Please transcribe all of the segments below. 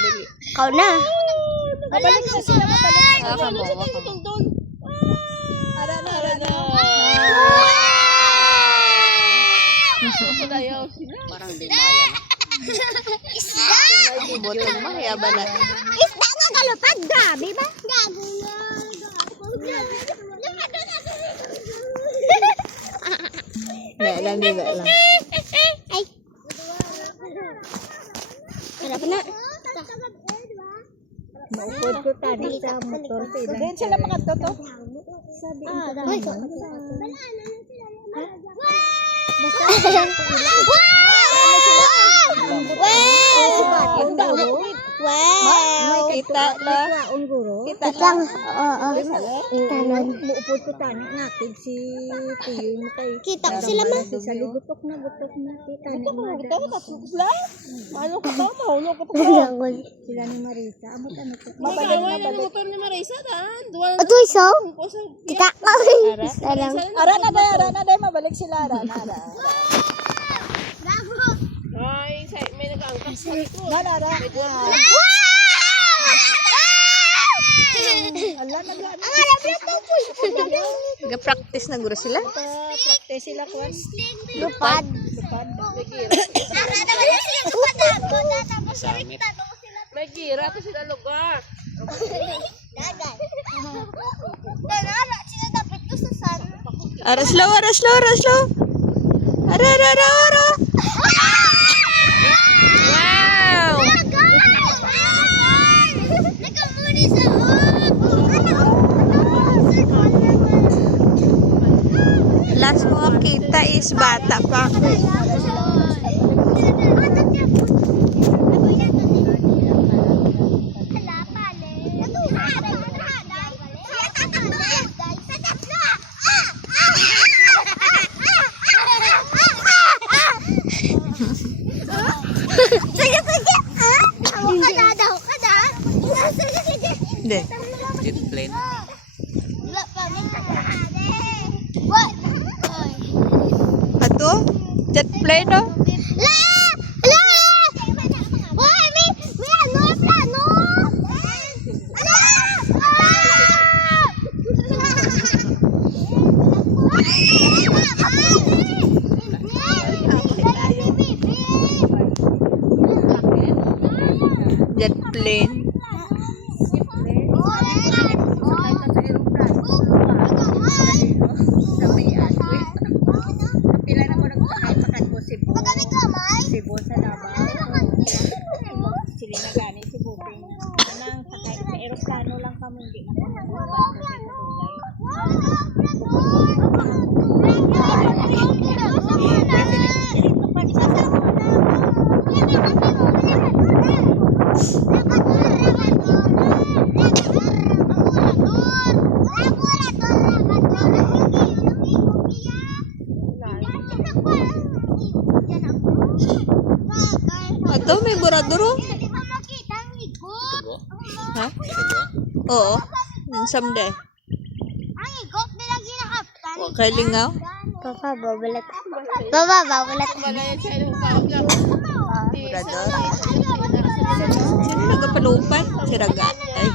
dali. Ikaw na. Mabalik na sila, mabalik. Waka mo, waka mo. Hara na. Parang di maya na. Isda! May butong mahiyaba na. Isda nga kalupad. Grabe ba? Ba lang, di ba lang. Ay. Harap na. Maupod ko tani sa motor. Doon sila mga toto. Ay. Wow! Kita na. Kita Lang. na. Oo. Tanon. Muupod ko tani natin si Tiyo mo kay. Kita ko sila ma. Sa butok na. Kita ni Mada. Ano ka ba? Mahulog ka pa. Sila ni Marisa. Amot ano ko. Mabalik. Motor ni Marisa daan. Duwal. Ito iso. Kita ko. Salang. Ara na day. Mabalik sila. Ara na. Ay, may nag-angkas sa likod. Ara. Ga-practice na guro sila. Practice sila kuan. Lupad. May gira to sila lugar. Ara slow. Ara. Wow! Last ko kita is bata pa ako. Hindi. Jet plane. Ato? Jet plane no? Jet plane. Cebu sa Davao. Sila na gani si Buping. Nang sakay sa aeroplano lang kami hindi na Ato may buraduro. Ha? Oo. Someday. Okay lingaw. Papa, babalat. Baba, babalat. Burador. Sino nagapalupan? Si Ragat. Ay.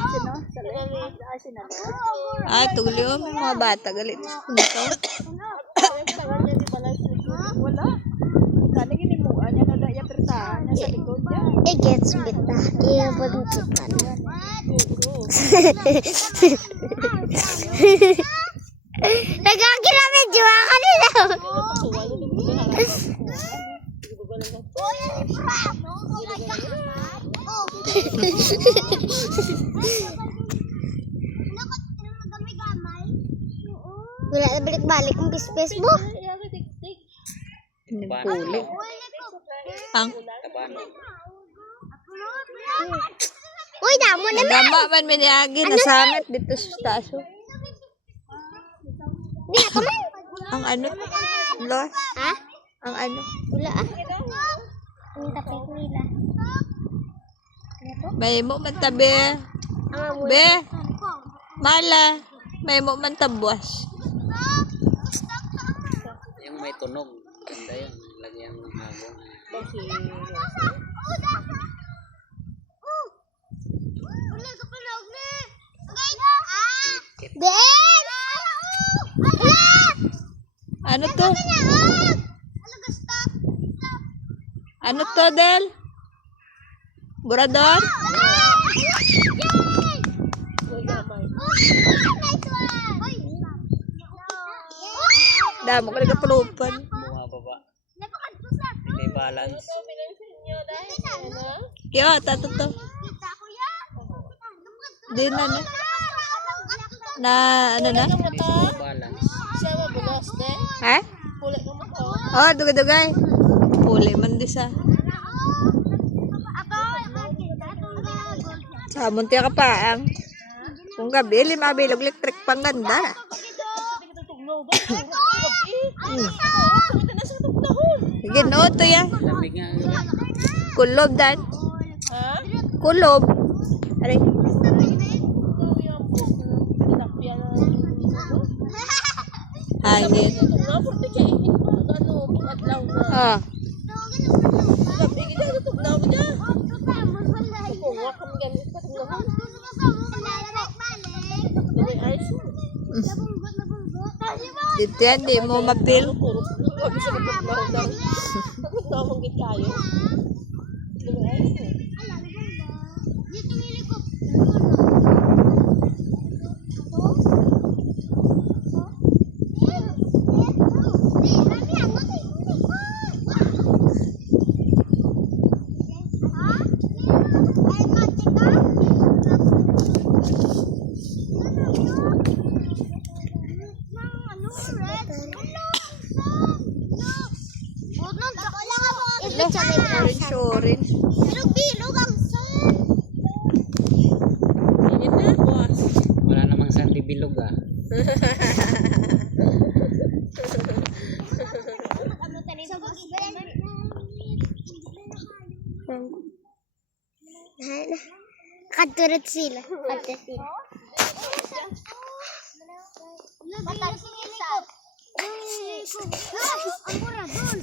Ah, tugli o. May mga bata galit. Ito. wala. Kani gini mo anya na daya pertahan sa likod niya. It gets bita. Iya bentukan. Nagkakila medyo kanina. Wala na balik-balik ang Facebook. Pinipuli. Ang Uy, damo na na. dama man miniyagi. Nasamit dito sa stasyo. Di na ka man. Ang ano? Los? Ha? Ang ano? Wala ah. Ang tapos nila. May mo man tabi. Be. Mala. May mo man tabwas. Yung may tunog. Ganda yun. Lagi ang habong. Ano to, Del? Burador? Damo ka nagkapalupan. Bumababa. Hindi balance. Yo, tato to. Di na, no? Na, ano na? Hindi siya balance. Ha? Oh, dugay-dugay. Puli man di sa. Sabon tiya ka pa ang. Kung gabi, mabilog electric pang ganda. Ginoo to yan. Lamig nga. Kulob dan. Kulob. Aray. Hangin. Ah. Dito yan, di mo mapil. Orange, orange. Bilog ang sun. Wala namang sandi bilog ah. Katurot sila. Katurot sila. Ang mura doon.